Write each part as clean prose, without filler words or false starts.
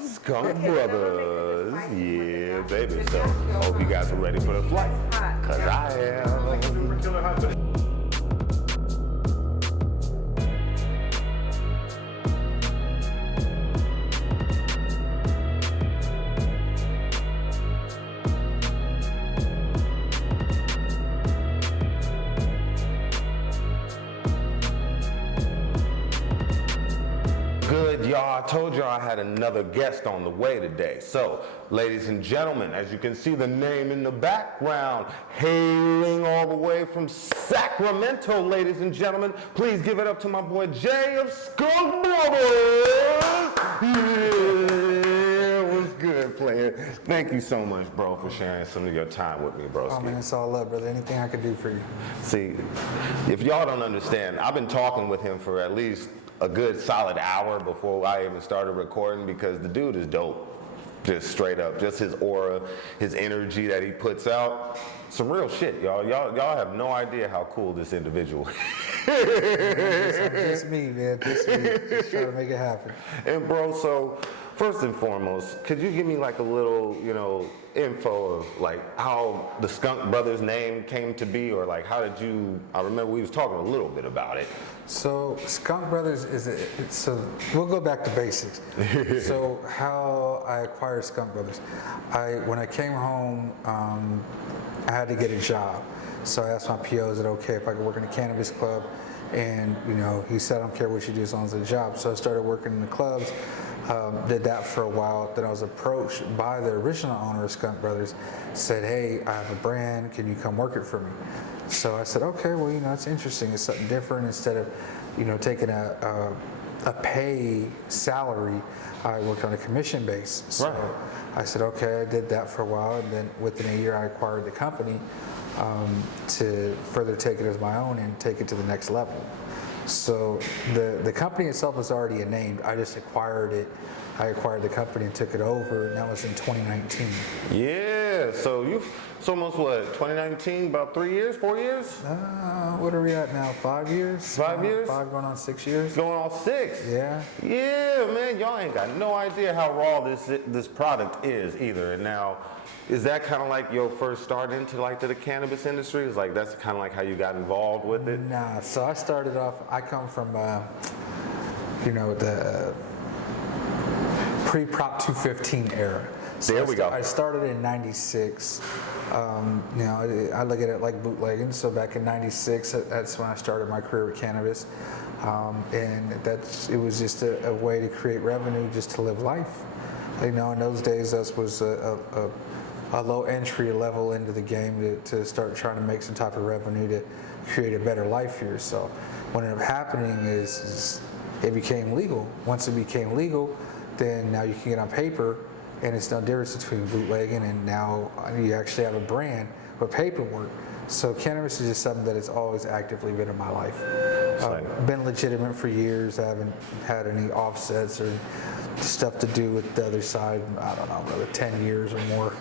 Skunk Brothers. Yeah, baby. So, hope you guys are ready for the flight. Because I am. Good, y'all. I told y'all I had another guest on the way today. So, ladies and gentlemen, as you can see the name in the background, hailing all the way from Sacramento, ladies and gentlemen, please give it up to my boy Jay of Skunkbrothers. Yeah, what's good, player? Thank you so much, bro, for sharing some of your time with me, bro. Oh man, it's all love, brother. Anything I could do for you. See, if y'all don't understand, I've been talking with him for at least a good solid hour before I even started recording, because the dude is dope. Just straight up, just his aura, his energy that he puts out. Some real shit, y'all. Y'all have no idea how cool this individual is. Just me, man. Just me. Just trying to make it happen. And bro, so first and foremost, could you give me like a little, info of like how the Skunk Brothers name came to be, or like how did you? I remember we was talking a little bit about it. So Skunk Brothers so we'll go back to basics. So how I acquired Skunk Brothers, when I came home, I had to get a job. So I asked my PO, is it okay if I could work in a cannabis club? And he said, I don't care what you do as long as it's a job. So I started working in the clubs. Did that for a while. Then I was approached by the original owner of Skunk Brothers, said, hey, I have a brand, can you come work it for me? So I said, okay, well, it's interesting. It's something different. Instead of, taking a pay salary, I worked on a commission base. So right. I said, okay, I did that for a while. And then within a year, I acquired the company to further take it as my own and take it to the next level. So the company itself was already named. I just acquired it. I acquired the company and took it over, and that was in 2019. Yeah, so it's almost 2019, about 3 years, 4 years? What are we at now, 5 years? 5 years? 5 going on 6 years. Going on 6? Yeah. Yeah, man, y'all ain't got no idea how raw this product is either. And now, is that kind of like your first start into the cannabis industry? Is like that's kind of like how you got involved with it? Nah, so I started off, I come from, the pre-Prop 215 era. So there we go. I started in 96. I look at it like bootlegging. So back in 96, that's when I started my career with cannabis. And it was just a way to create revenue, just to live life. In those days, that was a low entry level into the game to start trying to make some type of revenue to create a better life for yourself. What ended up happening is it became legal. Once it became legal, then now you can get on paper, and it's no difference between bootlegging and now you actually have a brand with paperwork. So cannabis is just something that has always actively been in my life. Been legitimate for years. I haven't had any offsets or stuff to do with the other side. I don't know, brother, 10 years or more.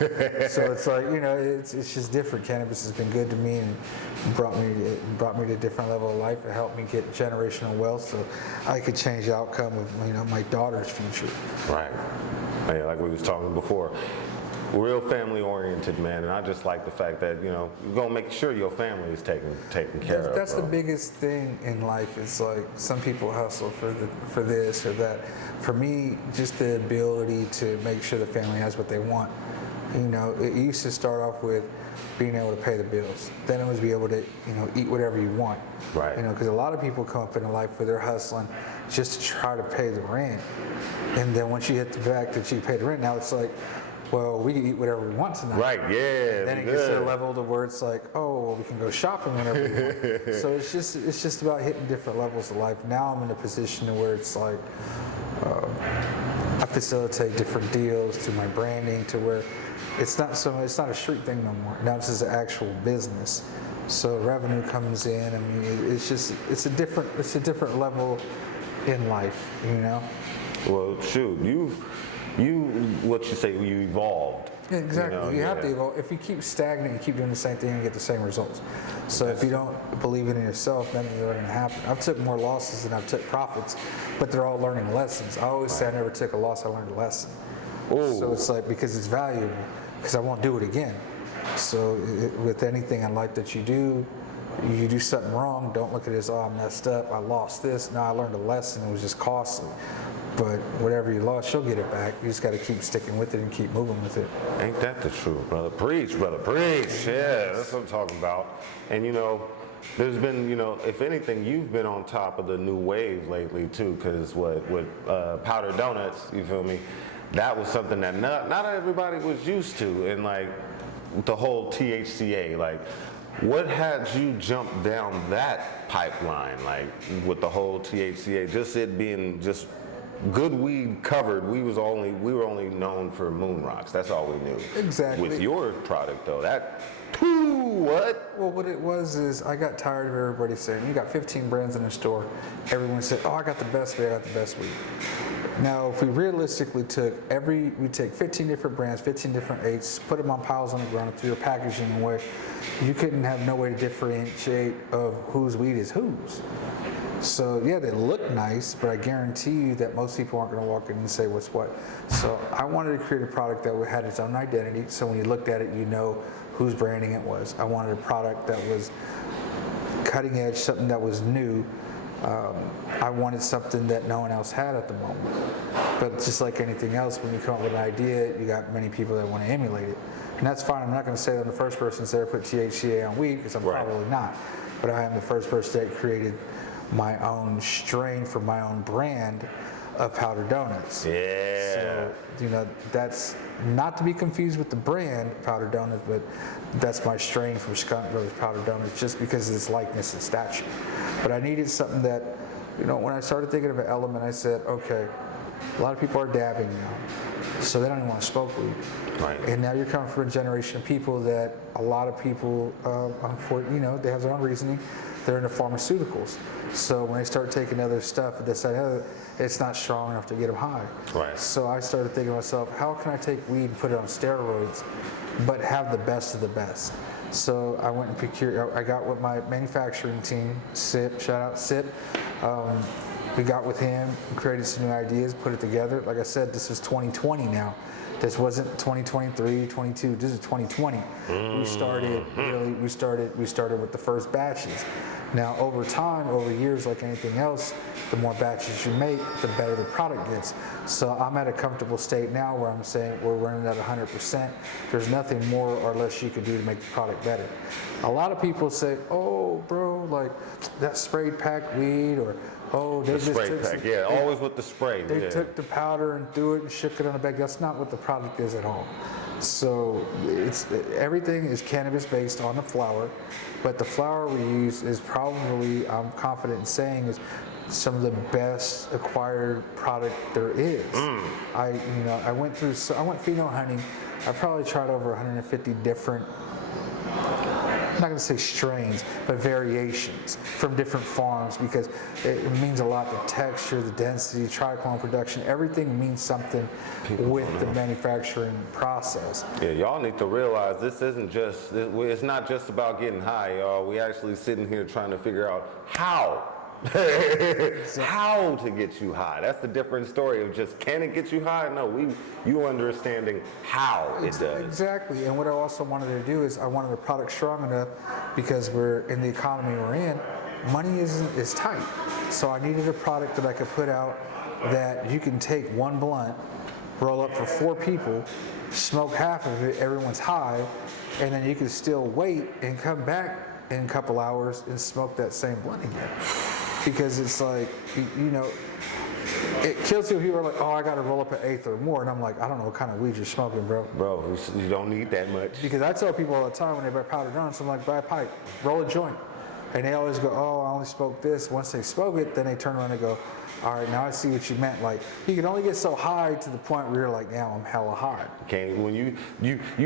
So it's like, it's just different. Cannabis has been good to me and brought me to a different level of life. It helped me get generational wealth so I could change the outcome of my daughter's future. Right. Yeah, like we was talking before. Real family oriented, man, and I just like the fact that you're gonna make sure your family is taken care of. That's the biggest thing in life. It's like some people hustle for this or that. For me, just the ability to make sure the family has what they want. It used to start off with being able to pay the bills. Then it was be able to eat whatever you want. Right. Because a lot of people come up in a life where they're hustling just to try to pay the rent, and then once you hit the fact that you pay the rent, now it's like, well, we can eat whatever we want tonight. Right, yeah. And then it gets to a level to where it's like, oh, well, we can go shopping whenever we want. So it's just about hitting different levels of life. Now I'm in a position to where it's like, I facilitate different deals through my branding to where it's not a street thing no more. Now this is an actual business. So revenue comes in. I mean, it's a different level in life, Well, shoot, you what you say, you evolved. Yeah, exactly. You have to yeah. evolve. If you keep stagnant, you keep doing the same thing, you get the same results. So if you don't believe it in yourself, nothing's ever going to happen. I've took more losses than I've took profits, but they're all learning lessons. I always say I never took a loss, I learned a lesson. Ooh. So it's like, because it's valuable, because I won't do it again. So with anything in life that you do something wrong, don't look at it as, oh, I messed up, I lost this. No, I learned a lesson, it was just costly. But whatever you lost, you'll get it back. You just got to keep sticking with it and keep moving with it. Ain't that the truth, brother? Preach, brother, preach. Yeah, that's what I'm talking about. And there's been, if anything, you've been on top of the new wave lately too, because with Powder Donuts, you feel me? That was something that not everybody was used to, and like the whole THCA, like what had you jump down that pipeline, like with the whole THCA, just it being just good weed covered. We were only known for moon rocks. That's all we knew. Exactly. With your product though, what? Well, what it was is I got tired of everybody saying, you got 15 brands in the store. Everyone said, oh, I got the best weed, I got the best weed. Now, if we realistically we take 15 different brands, 15 different eights, put them on piles on the ground through your packaging way, you couldn't have no way to differentiate of whose weed is whose. So yeah, they look nice, but I guarantee you that most people aren't going to walk in and say what's what. So I wanted to create a product that had its own identity, so when you looked at it, you know whose branding it was. I wanted a product that was cutting edge, something that was new. I wanted something that no one else had at the moment. But just like anything else, when you come up with an idea, you got many people that want to emulate it. And that's fine. I'm not going to say that I'm the first person to ever put THCA on weed, because I'm probably not. But I am the first person that created my own strain for my own brand of Powder Donuts. Yeah. So, that's not to be confused with the brand Powder Donuts, but that's my strain from Skunkbrothers Powder Donuts, just because of its likeness and stature. But I needed something that, when I started thinking of an element, I said, okay, a lot of people are dabbing now, so they don't even want to smoke weed. Right. And now you're coming from a generation of people that a lot of people, they have their own reasoning. They're into pharmaceuticals. So when they start taking other stuff, they say, it's not strong enough to get them high. Right. So I started thinking to myself, how can I take weed and put it on steroids, but have the best of the best? So I went and procured, I got with my manufacturing team, SIP, shout out SIP. We got with him, created some new ideas, put it together. Like I said, this was 2020 now. This wasn't 2023, 22. This is 2020. We started with the first batches. Now, over time, over years, like anything else, the more batches you make, the better the product gets. So I'm at a comfortable state now where I'm saying we're running at 100%. There's nothing more or less you can do to make the product better. A lot of people say, oh, bro, like that sprayed pack weed, or oh, they just spray took pack. Yeah, always with the spray. They took the powder and threw it and shook it on a bag. That's not what the product is at all. So everything is cannabis based on the flower, but the flower we use is probably, I'm confident in saying, is some of the best acquired product there is. I went pheno hunting. I probably tried over 150 different, I'm not going to say strains, but variations from different farms, because it means a lot. The texture, the density, trichlone production, everything means something with the manufacturing process. Yeah, y'all need to realize this isn't just, it's not just about getting high, y'all. We actually sitting here trying to figure out how. How to get you high. That's the different story of just, can it get you high? No, you understanding how it does. Exactly. And what I also wanted to do is I wanted a product strong enough, because we're in the economy we're in, money is tight. So I needed a product that I could put out that you can take one blunt, roll up for 4 people, smoke half of it, everyone's high, and then you can still wait and come back in a couple hours and smoke that same blunt again. Because it's like, it kills you if people are like, oh, I got to roll up an eighth or more. And I'm like, I don't know what kind of weed you're smoking, bro. Bro, you don't need that much. Because I tell people all the time when they buy powder donuts, I'm like, buy a pipe, roll a joint. And they always go, oh, I only spoke this. Once they spoke it, then they turn around and go, all right, now I see what you meant. Like, you can only get so high to the point where you're like, now I'm hella high. Okay, when you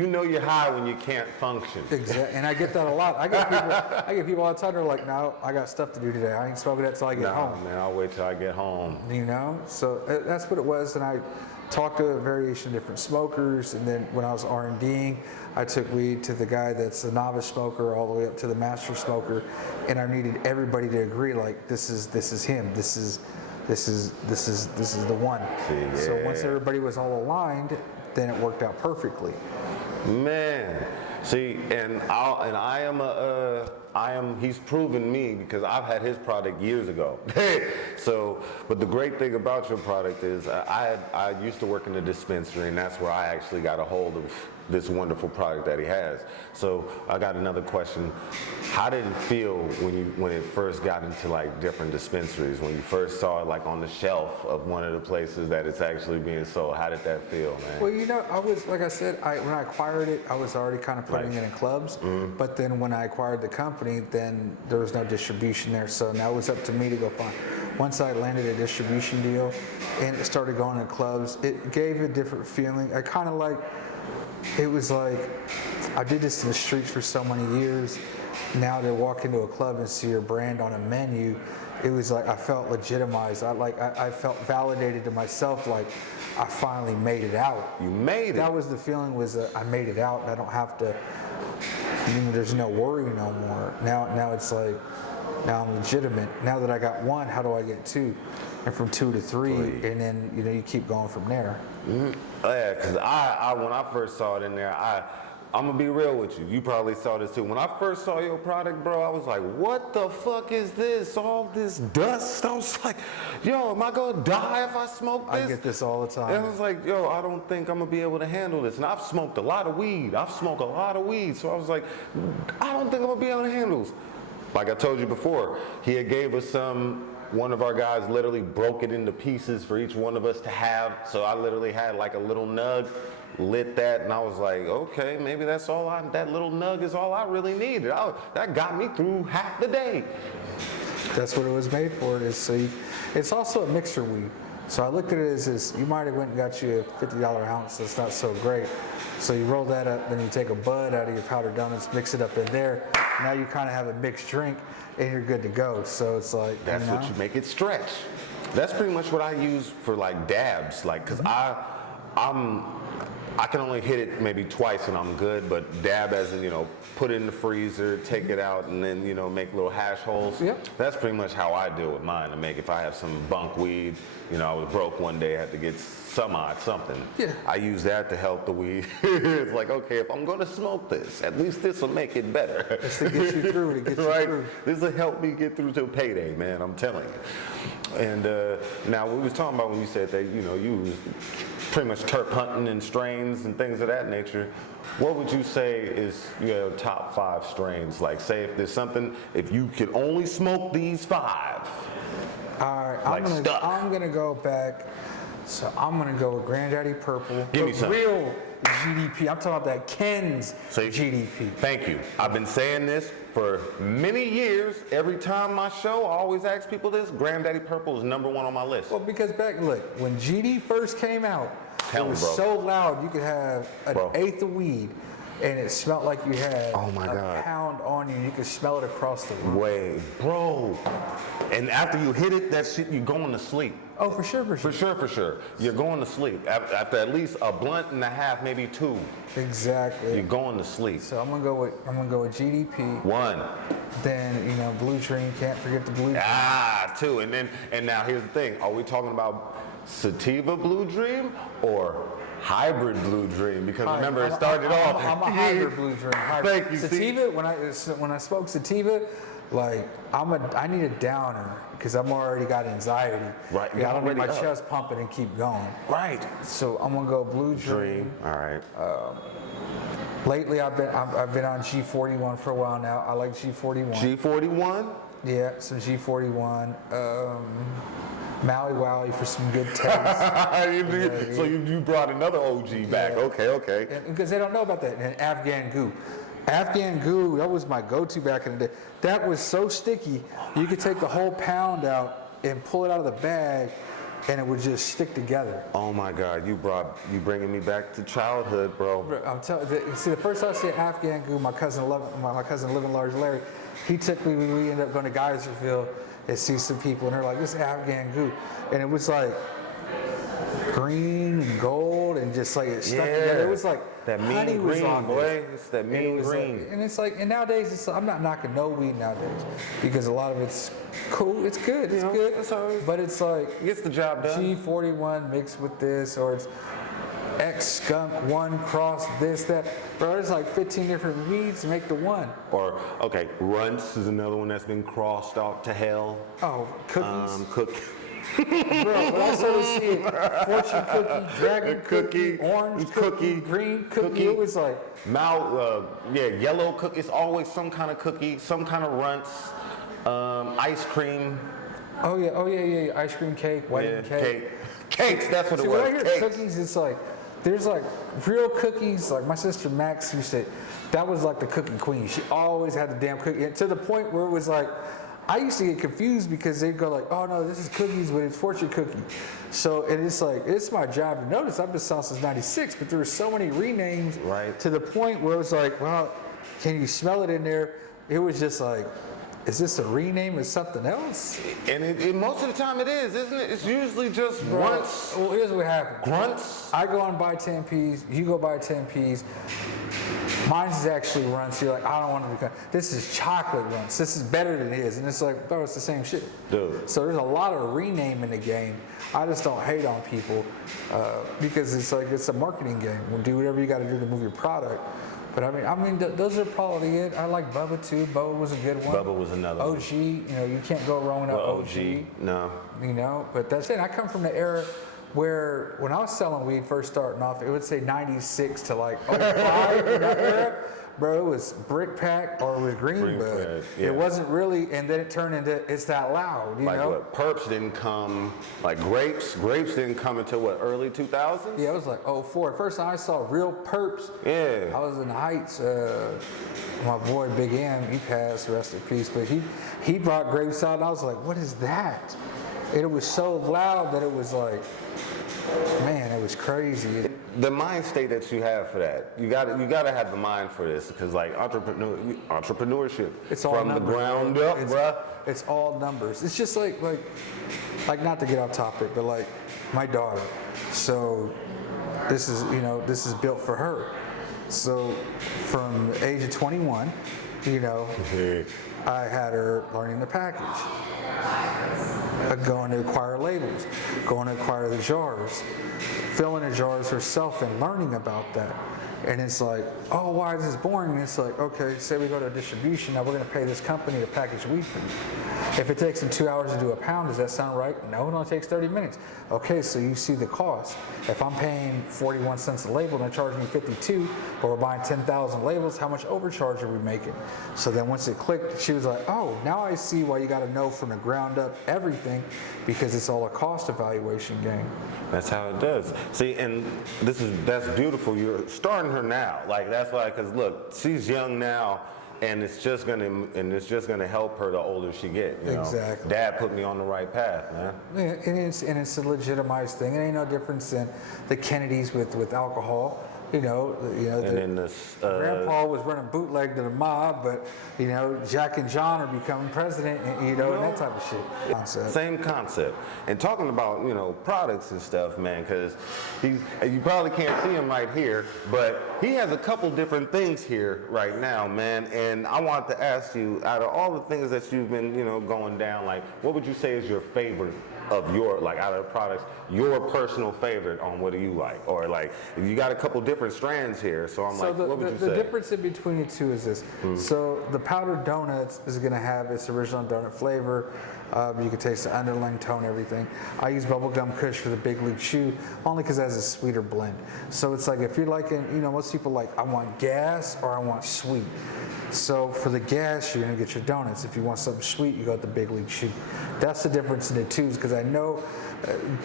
know you're high when you can't function. Exactly, and I get that a lot. I get people all the time. They're like, no, I got stuff to do today. I ain't smoking that till I get home. Man, I'll wait till I get home. So that's what it was, and talked to a variation of different smokers, and then when I was R&Ding, I took weed to the guy that's the novice smoker all the way up to the master smoker, and I needed everybody to agree like this is him, this is the one. See, So yeah. once everybody was all aligned, then it worked out perfectly. Man, see, and he's proven me because I've had his product years ago. So, but the great thing about your product is I used to work in the dispensary, and that's where I actually got a hold of this wonderful product that he has. So I got another question. How did it feel when it first got into like different dispensaries, when you first saw it like on the shelf of one of the places that it's actually being sold? How did that feel, man? Well, you know, I was, like I said, when I acquired it, I was already kind of putting it in clubs. But then when I acquired the company, then there was no distribution there. So now it was up to me to go find. Once I landed a distribution deal and it started going to clubs, it gave a different feeling. I kind of like, it was like, I did this in the streets for so many years. Now to walk into a club and see your brand on a menu, it was like I felt legitimized. I felt validated to myself, like I finally made it out. You made it. That was the feeling, was that I made it out and I don't have to, you know, there's no worry no more. Now it's like, now I'm legitimate. Now that I got one, how do I get two? And from 2 to 3, and then, you know, you keep going from there. Yeah, because when I first saw it in there, I'm gonna be real with you. You probably saw this too. When I first saw your product, bro, I was like, what the fuck is this? All this dust? I was like, yo, am I gonna die if I smoke this? I get this all the time. And I was like, yo, I don't think I'm gonna be able to handle this. And I've smoked a lot of weed. So I was like, I don't think I'm gonna be able to handle this. Like I told you before, he had gave us one of our guys literally broke it into pieces for each one of us to have. So I literally had like a little nug, lit that, and I was like, okay, maybe that little nug is all I really needed. That got me through half the day. That's what it was made for. It's also a mixer weed. So I looked at it as you might have went and got you a $50 ounce that's not so great. So you roll that up, then you take a bud out of your powdered donuts, mix it up in there. Now you kind of have a mixed drink, and you're good to go. So it's like, that's what you make it stretch. That's pretty much what I use for like dabs, like, cause I can only hit it maybe twice and I'm good, but dab as in, you know, put it in the freezer, take it out, and then, you know, make little hash holes. Yep. That's pretty much how I do with mine. If I have some bunk weed, you know, I was broke one day, I had to get something. Yeah. I use that to help the weed. It's like, okay, if I'm gonna smoke this, at least this will make it better. It's to get you through, Right? This will help me get through to payday, man, I'm telling you. And now we was talking about when you said that, you know, you was pretty much terp hunting and strains and things of that nature. What would you say is your top 5 strains? Like, say if there's something, if you could only smoke these 5. All right, Like I'm gonna go back. So I'm gonna go with Granddaddy Purple. Give me some. Real GDP. I'm talking about that Ken's See, GDP. Thank you. I've been saying this for many years. Every time my show, I always ask people this. Granddaddy Purple is #1 on my list. Well, because when GD first came out, it was so loud you could have an eighth of weed, and it smelled like you had a pound on you. You could smell it across the room. Wait, bro. And after you hit it, that shit, you're going to sleep. Oh, for sure. For sure. You're going to sleep. After at least a blunt and a half, maybe 2. Exactly. You're going to sleep. So I'm gonna go with GDP. 1. Then, you know, Blue Dream, can't forget the Blue Dream. 2. And now here's the thing. Are we talking about sativa Blue Dream or hybrid Blue Dream? Because remember, it started off. I'm a hybrid Blue Dream. Thank you. Sativa, when I smoke sativa, like I need a downer because I'm already got anxiety. Right. Yeah, I don't need my chest pumping and keep going. Right. So I'm gonna go Blue Dream. All right. Lately, I've been on G41 for a while now. I like G41. G41. Yeah, some G41. Maui Wowie for some good taste. So you brought another OG back. Yeah. Okay. Because they don't know about that. And Afghan Goo. Afghan Goo, that was my go-to back in the day. That was so sticky, you could take the whole pound out and pull it out of the bag, and it would just stick together. Oh my God, you bringing me back to childhood, bro. I'm telling you, see, the first time I see Afghan Goo, my cousin Living Large Larry, he took me. We ended up going to Geyserville and see some people, and they're like, "This is Afghan Goo," and it was like, green and gold and just like it stuck together. It was like that honey mean was green, on boy. this. It's that And mean it was green. like, and it's like, and nowadays it's, I'm not knocking no weed nowadays because a lot of it's cool. It's good. It's good. It's always, but it's like gets the job done. G41 mixed with this, or it's X skunk one cross this that. Bro, there's like 15 different weeds to make the one. Or okay, runts is another one that's been crossed off to hell. Oh, cookies. Bro, When I started seeing fortune cookie, dragon cookie, orange cookie, green cookie, it was like yellow cookie. It's always some kind of cookie, some kind of runts, ice cream. oh yeah, ice cream cake, white cake. Cakes. That's what See, it when I was. hear Cakes. cookies, it's like there's like real cookies. Like my sister Max used to, that was like the cookie queen. She always had the damn cookie, and to the point where it was like, I used to get confused because they'd go like, oh no, this is cookies, but it's fortune cookie. So and it's like, it's my job to notice. I've been selling since '96, but there were so many renames to the point where it was like, well, can you smell it in there? It was just like, is this a rename of something else? And most of the time it is, isn't it? It's usually just runts. Well, here's what happened. Grunts. I go and buy 10 Ps, you go buy 10 Ps. Mine's is actually runts. You're like, I don't want to become, this is chocolate runts. This is better than his. And it's like, bro, it's the same shit. Dude. So there's a lot of rename in the game. I just don't hate on people because it's like, it's a marketing game. We'll do whatever you got to do to move your product. But I mean, those are probably it. I like Bubba too. Bubba was a good one. Bubba was another one. OG, you know, you can't go wrong with OG. No. You know, but that's it. I come from the era where when I was selling weed first starting off, it would say 96 to like 05 in that era. Bro, it was brick pack or it was green bud. Yeah. It wasn't really, and then it turned into it's that loud, you like know? what? Perps didn't come, like grapes didn't come until what, early 2000s? Yeah, it was like 04. First time I saw real perps, Yeah. I was in the Heights. My boy Big M, he passed, rest in peace, but he brought grapes out and I was like, what is that? And it was so loud that it was like, man, it was crazy. The mind state that you have for that, you got to have the mind for this, because like entrepreneurship, It's all from numbers, the ground up, bruh. It's all numbers. It's just like not to get off topic, but like my daughter. So this is, you know, this is built for her. So from the age of 21, you know, I had her learning the package, going to acquire labels, going to acquire the jars, filling the jars herself and learning about that. And it's like, oh, why is this boring? And it's like, okay, say we go to distribution, now we're going to pay this company to package weed for you. If it takes them 2 hours to do a pound, does that sound right? No, it only takes 30 minutes. Okay, so you see the cost. If I'm paying 41 cents a label and they're charging me 52, but we're buying 10,000 labels, how much overcharge are we making? So then once it clicked, she was like, oh, now I see why you got to know from the ground up everything, because it's all a cost evaluation game. That's how it does. See, and that's beautiful. You're starting her now. Like, that's why, because look, she's young now, and it's just gonna help her the older she get. You know? Exactly. Dad put me on the right path, man. Yeah, and it's a legitimized thing. It ain't no difference than the Kennedys with alcohol. You know, And then Grandpa was running bootleg to the mob, but you know, Jack and John are becoming president, and, you know, and that type of shit. Concept. Same concept. And talking about, you know, products and stuff, man, because you probably can't see him right here, but he has a couple different things here right now, man. And I want to ask you, out of all the things that you've been, you know, going down, like, what would you say is your favorite of your, like, out of the products, your personal favorite on what do you like? Or like, you got a couple different strands here, so I'm like, what would you say? The difference in between the two is this. So the powdered donuts is going to have its original donut flavor. You can taste the underlying tone, everything. I use bubblegum kush for the Big League Chew, only because it has a sweeter blend. So it's like, if you're liking, you know, most people like, I want gas or I want sweet. So for the gas, you're gonna get your donuts. If you want something sweet, you go with the Big League Chew. That's the difference in the twos, because I know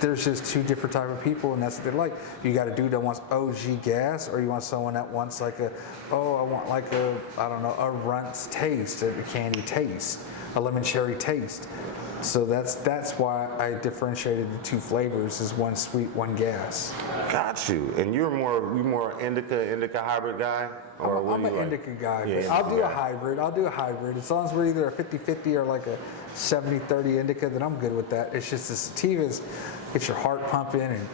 there's just two different type of people, and that's what they like. You got a dude that wants OG gas, or you want someone that wants like I want like a, I don't know, a Runts taste, a candy taste, a lemon cherry taste. So that's why I differentiated the two flavors, is one sweet, one gas. Got you. And you're more indica hybrid guy? Or I'm an indica guy. Yeah, I'll do a hybrid. As long as we're either a 50-50 or like a 70-30 indica, then I'm good with that. It's just the sativas get your heart pumping and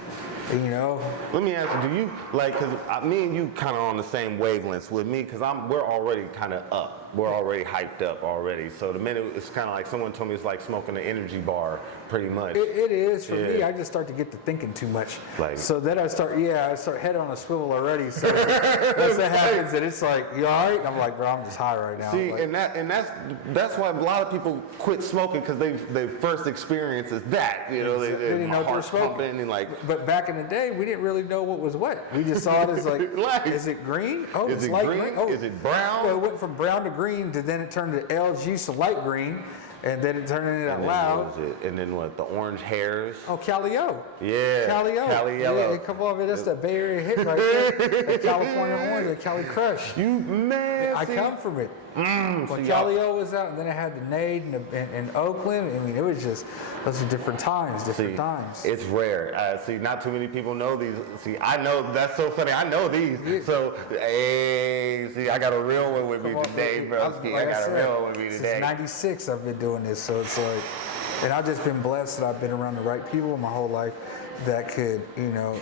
you know. Let me ask you, do you, like, because me and you kind of on the same wavelengths with me, because we're already kind of up. We're already hyped up already. So the minute, it's kind of like someone told me it's like smoking an energy bar, pretty much. It is for me. I just start to get to thinking too much. Like, so then I start head on a swivel already. So once that happens, and it's like, you all right? And I'm like, bro, I'm just high right now. See, like, and that's why a lot of people quit smoking, because they first experience is that, you know, they didn't know what they were smoking. Pumping and like. But back in the day, we didn't really know what was what. We just saw it as like, is it green? Oh, is it's it light green? Oh, is it brown? Well, it went from brown to green, to then it turned to LG, so light green, and then it turned into that loud. And then what? The orange hairs. Oh, Cali-O. Yeah. Cali-O. Cali Yellow. Yeah, come on, man. That's that Bay Area hit right there. The California Orange, the Cali Crush. You man. I come from it. When so Cali-O was out, and then I had the Nade in Oakland. I mean, it was just, those are different times, times. It's rare. See, not too many people know these. See, I know, that's so funny. I know these. Yeah. So, hey, see, I got a real one with me today, bro. Like I got a real one with me today. Since '96, I've been doing this, so it's like, and I've just been blessed that I've been around the right people my whole life that could, you know,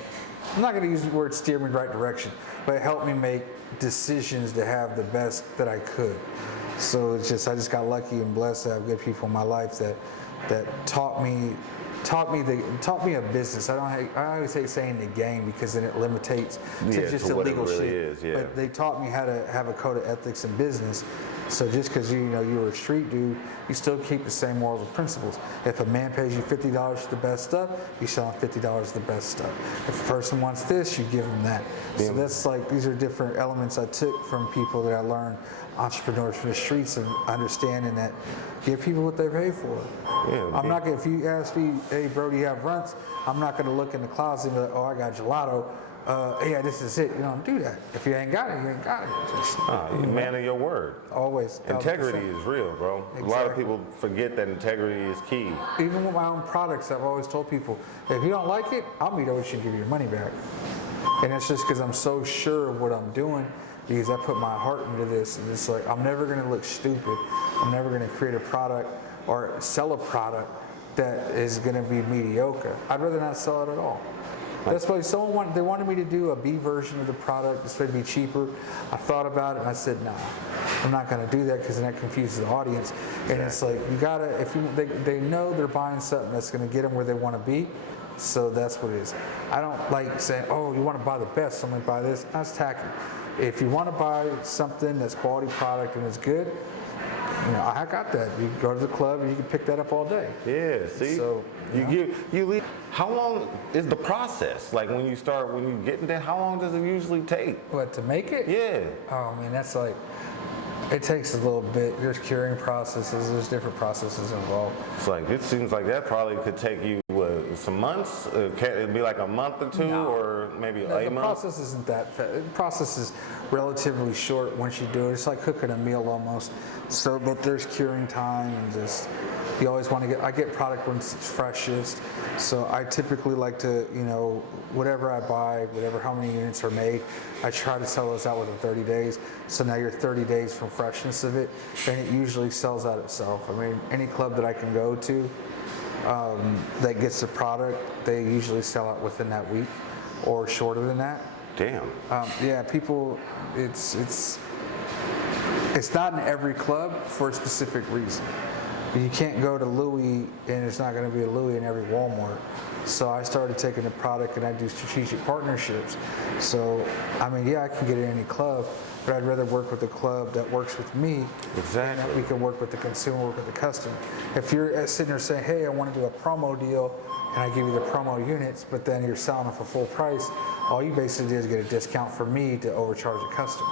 I'm not going to use the word steer me in the right direction, but help me make decisions to have the best that I could. So it's just, I just got lucky and blessed to have good people in my life that taught me a business. I always hate saying the game, because then it limits to just illegal shit. Is, yeah. But they taught me how to have a code of ethics in business. So just because you were a street dude, you still keep the same morals and principles. If a man pays you $50 for the best stuff, you sell him $50 the best stuff. If a person wants this, you give them that. So that's like, these are different elements I took from people that I learned, entrepreneurs from the streets, of understanding that give people what they pay for. Yeah, I'm not gonna, if you ask me, hey bro, do you have runts? I'm not gonna look in the closet and be like, oh, I got gelato. Yeah, this is it. You don't do that. If you ain't got it, you ain't got it. Just, you man of your word. Always. Integrity is real, bro. Exactly. A lot of people forget that integrity is key. Even with my own products, I've always told people, if you don't like it, I'll meet over you and give you your money back. And it's just because I'm so sure of what I'm doing, because I put my heart into this. And it's like, I'm never going to look stupid. I'm never going to create a product or sell a product that is going to be mediocre. I'd rather not sell it at all. That's why they wanted me to do a B version of the product. It's going to be cheaper. I thought about it and I said, nah, I'm not going to do that, because then that confuses the audience. And it's like, you gotta, they know they're buying something that's going to get them where they want to be. So that's what it is. I don't like saying, oh, you want to buy the best, so I'm going to buy this. That's tacky. If you want to buy something that's quality product and it's good, I got that. You can go to the club and you can pick that up all day. Yeah, see? So you leave. How long is the process? Like when you get in there, how long does it usually take? What, to make it? Yeah. Oh, man, that's like, it takes a little bit. There's curing processes. There's different processes involved. It's like, it seems like that probably could take you, some months? Can it be like a month or two, or maybe a month? The process isn't that fast. The process is relatively short once you do it. It's like cooking a meal almost. So, but there's curing time, and just, you always want to I get product when it's freshest. So I typically like to, whatever I buy, how many units are made, I try to sell those out within 30 days. So now you're 30 days from freshness of it, and it usually sells out itself. I mean, any club that I can go to that gets the product, they usually sell out within that week or shorter than that. Damn. Yeah, people, it's not in every club for a specific reason. You can't go to Louis and it's not going to be a Louis in every Walmart. So I started taking the product and I do strategic partnerships. So, I mean, yeah, I can get it in any club, but I'd rather work with a club that works with me. Exactly. And that we can work with the consumer, work with the customer. If you're sitting there saying, hey, I want to do a promo deal, and I give you the promo units, but then you're selling them for full price, all you basically do is get a discount for me to overcharge the customer.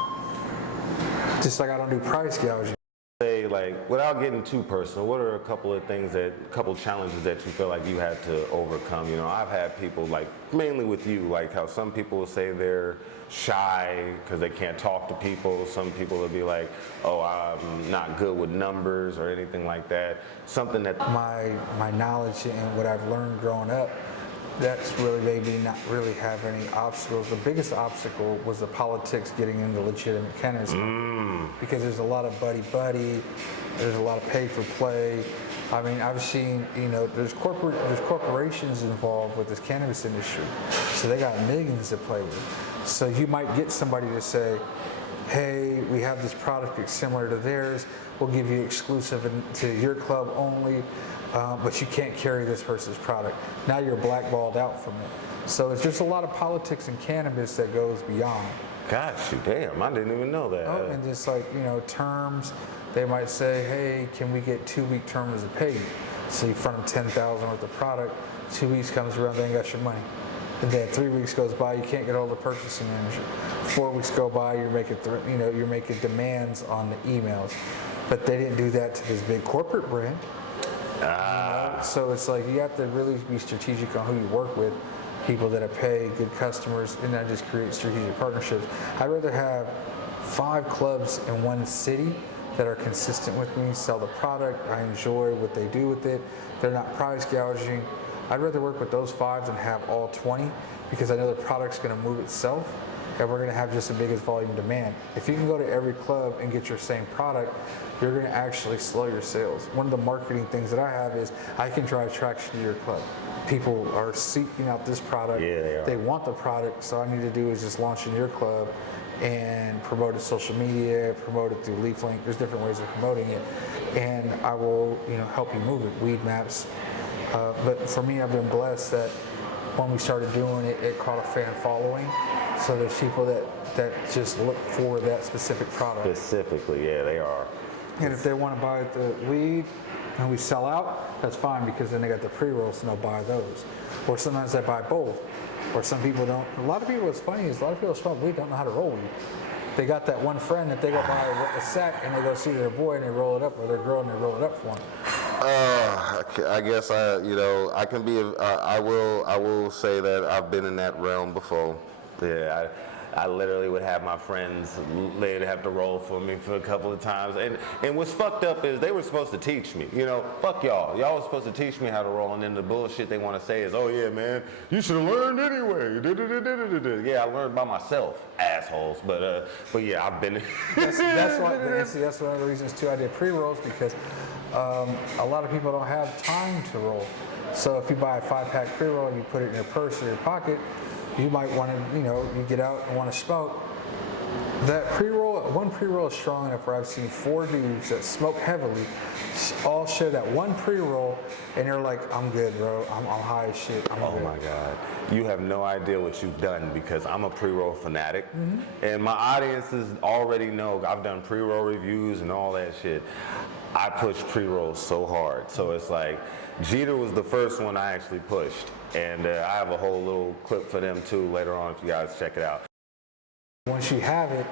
Just like I don't do price gouging. Say, like, without getting too personal, what are a couple of challenges that you feel like you had to overcome? I've had people, like, mainly with you, like how some people will say they're shy because they can't talk to people. Some people will be like, oh, I'm not good with numbers or anything like that. Something that my knowledge and what I've learned growing up, that's really made me not really have any obstacles. The biggest obstacle was the politics getting into legitimate cannabis, because there's a lot of buddy-buddy, there's a lot of pay-for-play, I mean, I've seen, there's corporations involved with this cannabis industry, so they got millions to play with. So you might get somebody to say, hey, we have this product that's similar to theirs, we'll give you exclusive to your club only, but you can't carry this person's product. Now you're blackballed out from it. So it's just a lot of politics in cannabis that goes beyond. Gosh, damn, I didn't even know that. Oh, and just like, terms, they might say, hey, can we get 2-week terms of pay? So you front them 10,000 worth of product, 2 weeks comes around, they ain't got your money. And then 3 weeks goes by, you can't get all the purchasing manager. 4 weeks go by, you're making, you're making demands on the emails. But they didn't do that to this big corporate brand. So it's like you have to really be strategic on who you work with. People that pay, good customers, and not just create strategic partnerships. I'd rather have 5 clubs in one city that are consistent with me, sell the product, I enjoy what they do with it, they're not price gouging. I'd rather work with those 5 than have all 20 because I know the product's gonna move itself and we're gonna have just the biggest volume demand. If you can go to every club and get your same product, you're gonna actually slow your sales. One of the marketing things that I have is I can drive traction to your club. People are seeking out this product. Yeah, they want the product, so all I need to do is just launch in your club and promote it social media, promote it through LeafLink. There's different ways of promoting it, and I will, help you move it. Weed maps. But for me, I've been blessed that when we started doing it, it caught a fan following. So there's people that just look for that specific product. Specifically, yeah, they are. And if they want to buy the weed and we sell out, that's fine because then they got the pre-rolls and they'll buy those. Or sometimes they buy both. Or some people don't. A lot of people, what's funny is a lot of people smoke weed don't know how to roll weed. They got that one friend that they go buy a sack and they go see their boy and they roll it up, or their girl and they roll it up for them. I guess I can be. I will say that I've been in that realm before. Yeah, I literally would have my friends, they'd have to roll for me for a couple of times. And what's fucked up is they were supposed to teach me. Fuck y'all. Y'all were supposed to teach me how to roll, and then the bullshit they want to say is, oh yeah, man, you should have learned anyway. Yeah, I learned by myself, assholes. But yeah, I've been. That's one of the reasons too I did pre-rolls, because a lot of people don't have time to roll. So if you buy a 5-pack pre-roll and you put it in your purse or your pocket, you might want to, you get out and want to smoke. That pre-roll, one pre-roll is strong enough where I've seen 4 dudes that smoke heavily all share that one pre-roll, and they're like, I'm good, bro. I'm high as shit. I'm good. My God. You have no idea what you've done, because I'm a pre-roll fanatic. And my audiences already know I've done pre-roll reviews and all that shit. I push pre-rolls so hard. So it's like, Jeter was the first one I actually pushed. And I have a whole little clip for them too later on if you guys check it out. Once you have it,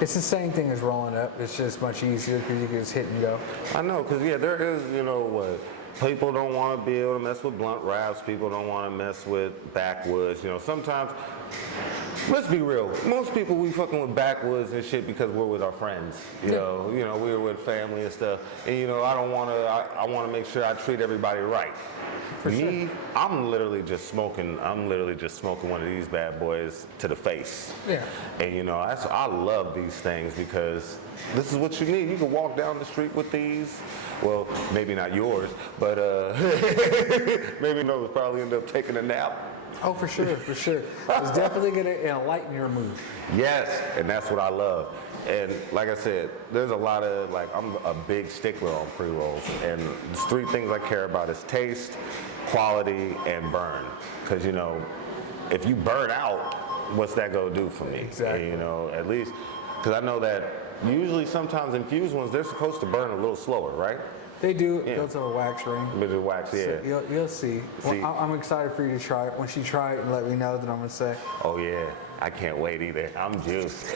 it's the same thing as rolling up. It's just much easier because you can just hit and go. I know, because yeah, there is, what, people don't want to be able to mess with blunt wraps. People don't want to mess with backwoods. Sometimes, let's be real. Most people, we fucking with backwoods and shit because we're with our friends. We're with family and stuff. And I don't want to. I want to make sure I treat everybody right. For me, sure. I'm literally just smoking one of these bad boys to the face. Yeah. And I love these things because this is what you need. You can walk down the street with these. Well, maybe not yours, but maybe no, probably end up taking a nap. Oh, for sure, for sure. It's definitely going to enlighten your mood. Yes, and that's what I love. And like I said, there's a lot of, I'm a big stickler on pre-rolls. And there's 3 things I care about is taste, quality, and burn. Because, if you burn out, what's that going to do for me? Exactly. And, at least, because I know that usually sometimes infused ones, they're supposed to burn a little slower, right? They do. It goes to a wax ring. Bit of wax, yeah. So you'll see. Well, I'm excited for you to try it. Once you try it and let me know, then I'm going to say. Oh, yeah. I can't wait either. I'm juiced.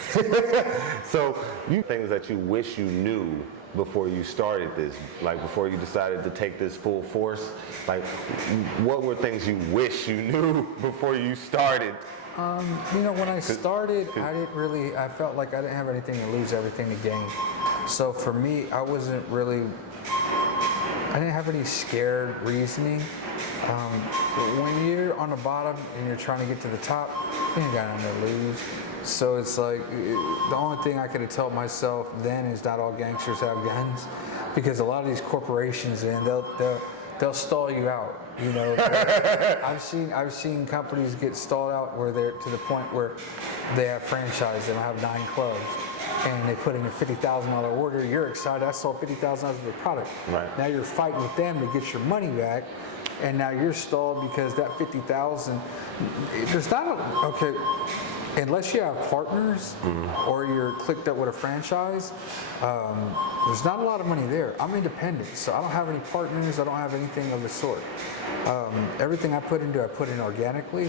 So, things that you wish you knew before you started this, before you decided to take this full force, what were things you wish you knew before you started? When I started, I felt like I didn't have anything to lose, everything to gain. So for me, I didn't have any scared reasoning. When you're on the bottom and you're trying to get to the top, you ain't got nothing to lose. So it's like, the only thing I could have told myself then is not all gangsters have guns. because a lot of these corporations, and they'll stall you out. You know, I've seen companies get stalled out where they're to the point where they have franchise, they don't have 9 clubs, and they put in a $50,000 order. You're excited, I sold $50,000 of your product. Right. Now you're fighting with them to get your money back, and now you're stalled because that 50,000. There's not a, okay. Unless you have partners or you're clicked up with a franchise, there's not a lot of money there. I'm independent, so I don't have any partners. I don't have anything of the sort. Everything I put into, I put in organically,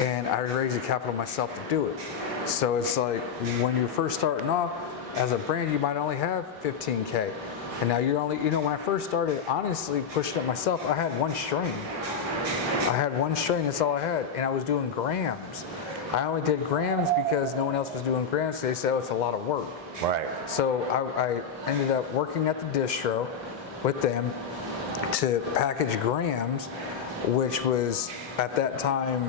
and I raise the capital myself to do it. So it's like when you're first starting off, as a brand, you might only have 15K. And now you're only, you know, when I first started, honestly, pushing it myself, I had 1 strain. That's all I had. And I was doing grams. I only did grams because no one else was doing grams. They said, oh, it's a lot of work. Right. So I ended up working at the distro with them to package grams, which was at that time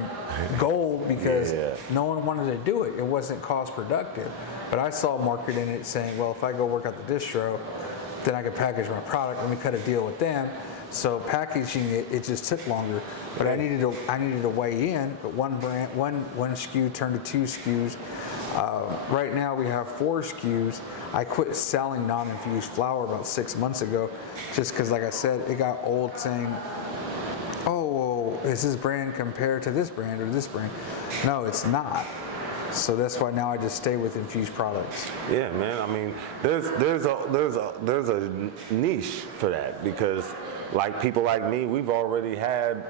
gold because no one wanted to do it. It wasn't cost productive. But I saw market in it saying, well, if I go work at the distro, then I could package my product. Let me cut a deal with them. So packaging it just took longer, but I needed to weigh in. But one SKU turned to 2 SKUs. Right now we have 4 SKUs. I quit selling non-infused flour about 6 months ago, just because, like I said, it got old saying, "Oh, well, is this brand compared to this brand or this brand?" No, it's not. So that's why now I just stay with infused products. Yeah, man. I mean, there's a niche for that because, like people like me, we've already had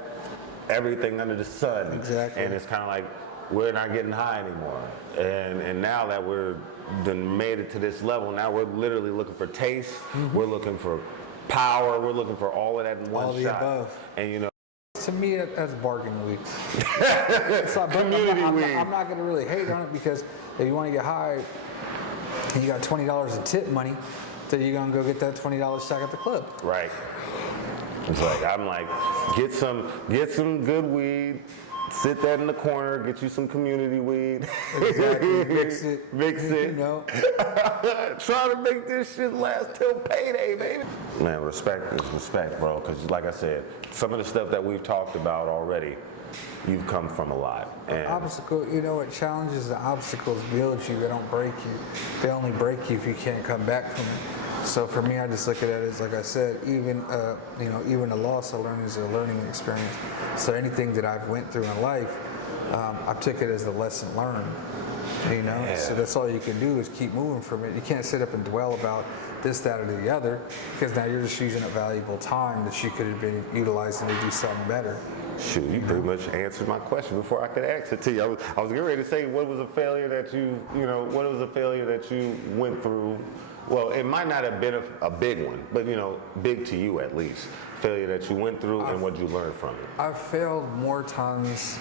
everything under the sun. Exactly. And it's kind of like we're not getting high anymore. And now that we're done made it to this level, now we're literally looking for taste. We're looking for power. We're looking for all of that in one all the shot. above. And you know. To me, that's bargain weed. Community weed. I'm not going to really hate on it because if you want to get high and you got $20 in tip money, then you're going to go get that $20 stack at the club. Right. It's like, I'm like, get some good weed, sit that in the corner, get you some community weed. Exactly. Mix it. You know. Try to make this shit last till payday, baby. Man, respect is respect, bro. Because like I said, some of the stuff that we've talked about already, you've come from a lot. And obstacle, you know, it challenges the obstacles build you. They don't break you. They only break you if you can't come back from it. So for me, I just look at it as, like I said, even a loss I learned is a learning experience. So anything that I've went through in life, I took it as the lesson learned. You know, Yeah. So that's all you can do is keep moving from it. You can't sit up and dwell about this, that, or the other, because now you're just using up valuable time that you could have been utilizing to do something better. shoot, you pretty much answered my question before I could ask it to you. I was getting ready to say, what was a failure that what was a failure that you went through? Well, it might not have been a big one, but big to you at least. Failure that you went through and what you learned from it. I've failed more times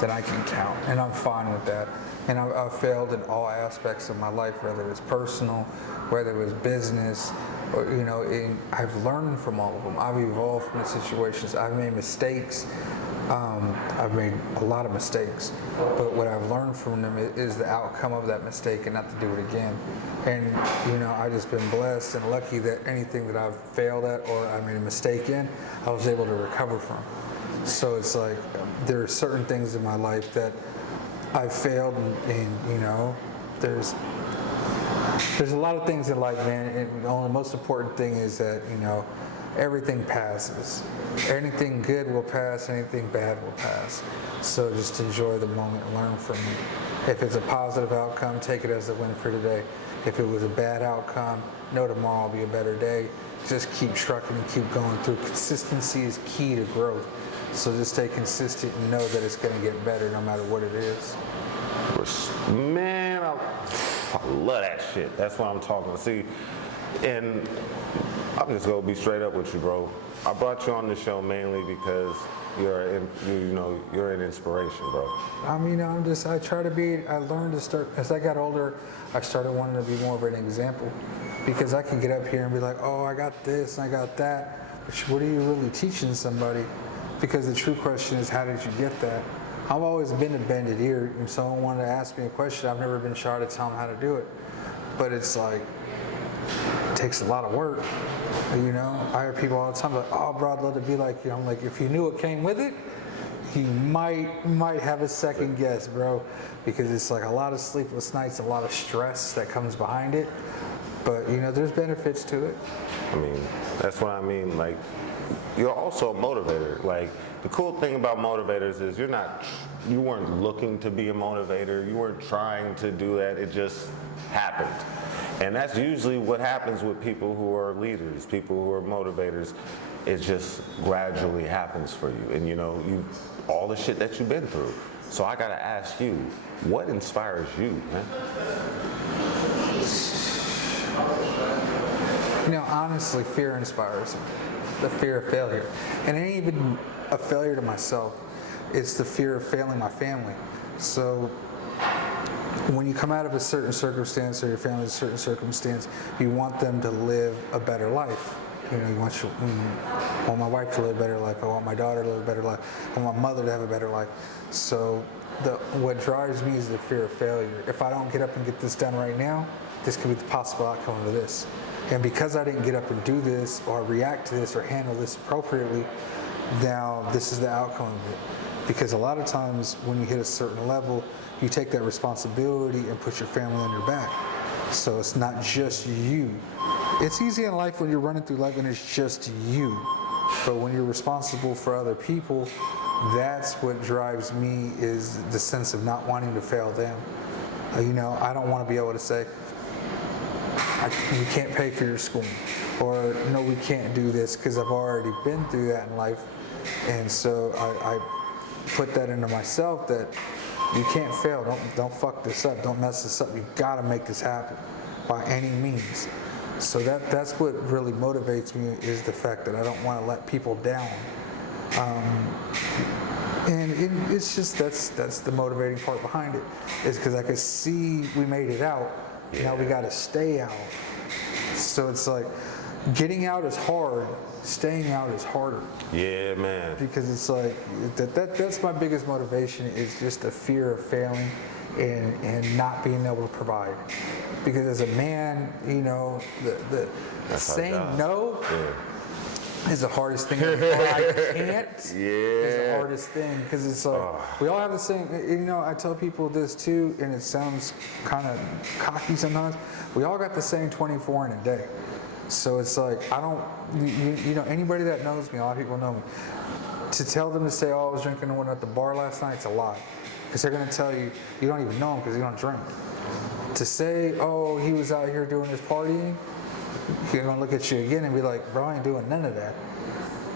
than I can count, and I'm fine with that. And I've failed in all aspects of my life, whether it was personal, whether it was business, or, and I've learned from all of them. I've evolved from the situations. I've made mistakes. I've made a lot of mistakes, but what I've learned from them is the outcome of that mistake and not to do it again. And I've just been blessed and lucky that anything that I've failed at or I made a mistake in, I was able to recover from. So it's like there are certain things in my life that I've failed, and there's a lot of things in life, man. And the most important thing is that everything passes. Anything good will pass, anything bad will pass. So just enjoy the moment and learn from it. If it's a positive outcome, take it as a win for today. If it was a bad outcome, know tomorrow will be a better day. Just keep trucking and keep going through. Consistency is key to growth. So just stay consistent and know that it's going to get better no matter what it is. Man, I love that shit. That's what I'm talking. See, and I'm just gonna be straight up with you, bro. I brought you on the show mainly because you're an inspiration, bro. I learned to start, as I got older, I started wanting to be more of an example, because I can get up here and be like, oh, I got this and I got that, but what are you really teaching somebody? Because the true question is, how did you get that? I've always been a bended ear, and someone wanted to ask me a question, I've never been shy to tell them how to do it. But it's like, It takes a lot of work. You know, I hear people all the time like, "Oh, bro, I'd love to be like you." I'm like, if you knew what came with it, you might have a second guess, bro, because it's like a lot of sleepless nights, a lot of stress that comes behind it. But you know, there's benefits to it. I mean, that's what I mean. Like, you're also a motivator. Like, the cool thing about motivators is you weren't looking to be a motivator. You weren't trying to do that. It just happened. And that's usually what happens with people who are leaders, people who are motivators. It just gradually happens for you. And you know, all the shit that you've been through. So I gotta ask you, what inspires you, man? You know, honestly, fear inspires me. The fear of failure. And it ain't even a failure to myself. It's the fear of failing my family. So when you come out of a certain circumstance or your family's a certain circumstance, you want them to live a better life. You know, I want my wife to live a better life. I want my daughter to live a better life. I want my mother to have a better life. So what drives me is the fear of failure. If I don't get up and get this done right now, this could be the possible outcome of this. And because I didn't get up and do this or react to this or handle this appropriately, now this is the outcome of it. Because a lot of times when you hit a certain level, you take that responsibility and put your family on your back. So it's not just you. It's easy in life when you're running through life and it's just you. But when you're responsible for other people, that's what drives me, is the sense of not wanting to fail them. You know, I don't want to be able to say, we can't pay for your school, or no, we can't do this, because I've already been through that in life. And so I put that into myself, that you can't fail. Don't fuck this up. Don't mess this up. You gotta make this happen by any means. So that's what really motivates me, is the fact that I don't want to let people down. And it's just that's the motivating part behind it, is because I could see we made it out. Yeah. Now we got to stay out. So it's like getting out is hard, staying out is harder. Yeah, man. Because it's like that's my biggest motivation, is just the fear of failing and not being able to provide. Because as a man, you know, the saying no is the hardest thing. I can't is the hardest thing, because it's like we all have the same. You know, I tell people this too, and it sounds kind of cocky sometimes. We all got the same 24 in a day. So it's like, I don't, you know, anybody that knows me, a lot of people know me, to tell them to say, "Oh, I was drinking one at the bar last night," it's a lie. Because they're going to tell you, you don't even know him because you don't drink. To say, "Oh, he was out here doing his partying," he's going to look at you again and be like, "Bro, I ain't doing none of that."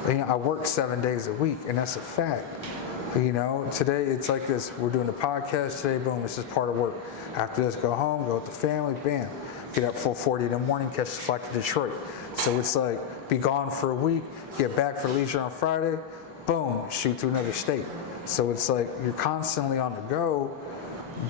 You know, I work 7 days a week, and that's a fact. You know, today it's like this. We're doing a podcast today, boom, this is part of work. After this, go home, go with the family, bam. Get up 4:40 in the morning, catch the flight to Detroit. So it's like, be gone for a week, get back for leisure on Friday, boom, shoot to another state. So it's like you're constantly on the go.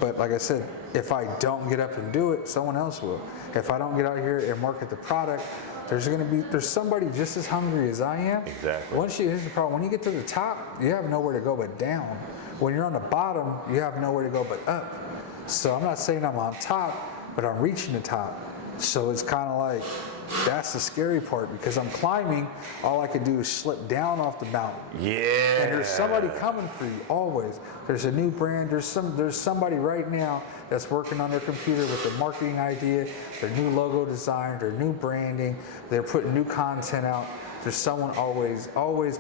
But like I said, if I don't get up and do it, someone else will. If I don't get out here and market the product, there's somebody just as hungry as I am. Exactly. Here's the problem. When you get to the top, you have nowhere to go but down. When you're on the bottom, you have nowhere to go but up. So I'm not saying I'm on top, but I'm reaching the top. So it's kind of like, that's the scary part, because I'm climbing, all I can do is slip down off the mountain. Yeah. And there's somebody coming for you, always. There's a new brand, there's somebody right now that's working on their computer with their marketing idea, their new logo design, their new branding, they're putting new content out. There's someone always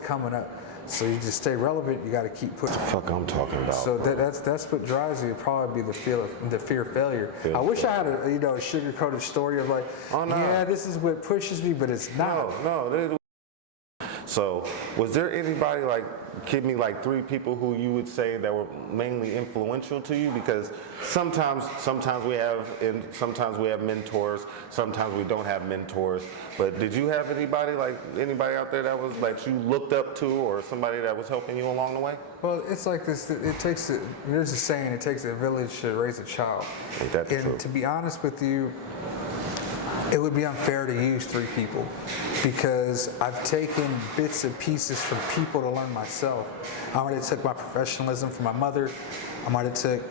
coming up. So you just stay relevant, you gotta keep pushing. What the fuck I'm talking about? So that's what drives you. It'd probably be the fear of failure. I wish I had a sugar-coated story of like, yeah, this is what pushes me, but it's not. No. So was there anybody, like, give me like 3 people who you would say that were mainly influential to you? Because sometimes we have mentors, sometimes we don't have mentors. But did you have anybody out there that was like you looked up to, or somebody that was helping you along the way? Well, it's like this. There's a saying, it takes a village to raise a child. Ain't that true? And to be honest with you, it would be unfair to use 3 people, because I've taken bits and pieces from people to learn myself. I might have took my professionalism from my mother. I might have took,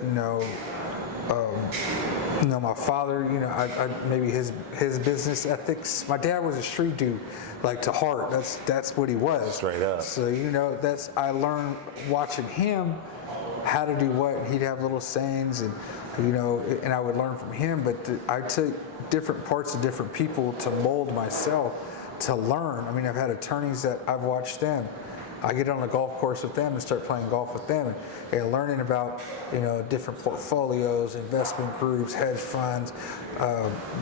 You know, my father, you know, maybe his business ethics. My dad was a street dude, like to heart. That's what he was. Straight up. So you know, I learned watching him how to do what. He'd have little sayings, and you know, and I would learn from him. But I took different parts of different people to mold myself to learn. I mean, I've had attorneys that I've watched them. I get on a golf course with them and start playing golf with them and learning about, you know, different portfolios, investment groups, hedge funds,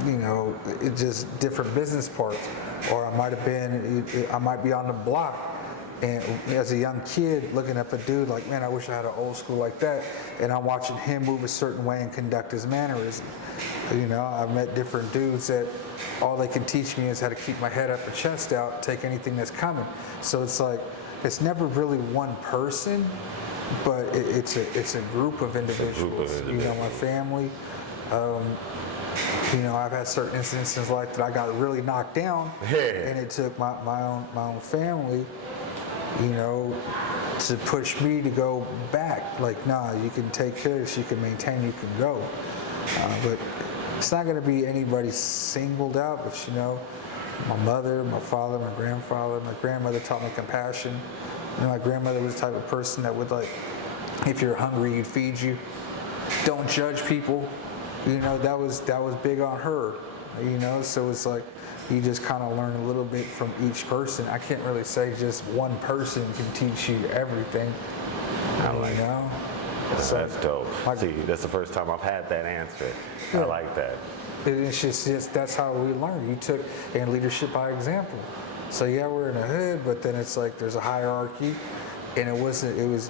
you know, just different business parts. Or I might be on the block and as a young kid looking up a dude like, man, I wish I had an old school like that. And I'm watching him move a certain way and conduct his mannerisms. You know, I've met different dudes that all they can teach me is how to keep my head up and chest out, take anything that's coming. So it's like, it's never really one person, but it's a group of individuals. You know, my family. You know, I've had certain instances like that I got really knocked down, and it took my own family, you know, to push me to go back. Like, nah, you can take care of this, you can maintain, you can go. But it's not going to be anybody singled out, but you know, my mother, my father, my grandfather, my grandmother taught me compassion. You know, my grandmother was the type of person that would, like, if you're hungry, you'd feed you. Don't judge people. You know, that was big on her. You know, so it's like you just kind of learn a little bit from each person. I can't really say just one person can teach you everything. I like know. So, that's dope. See, that's the first time I've had that answer. Yeah. I like that. It's just that's how we learn. You took in leadership by example. So yeah, we're in a hood, but then it's like there's a hierarchy, and it was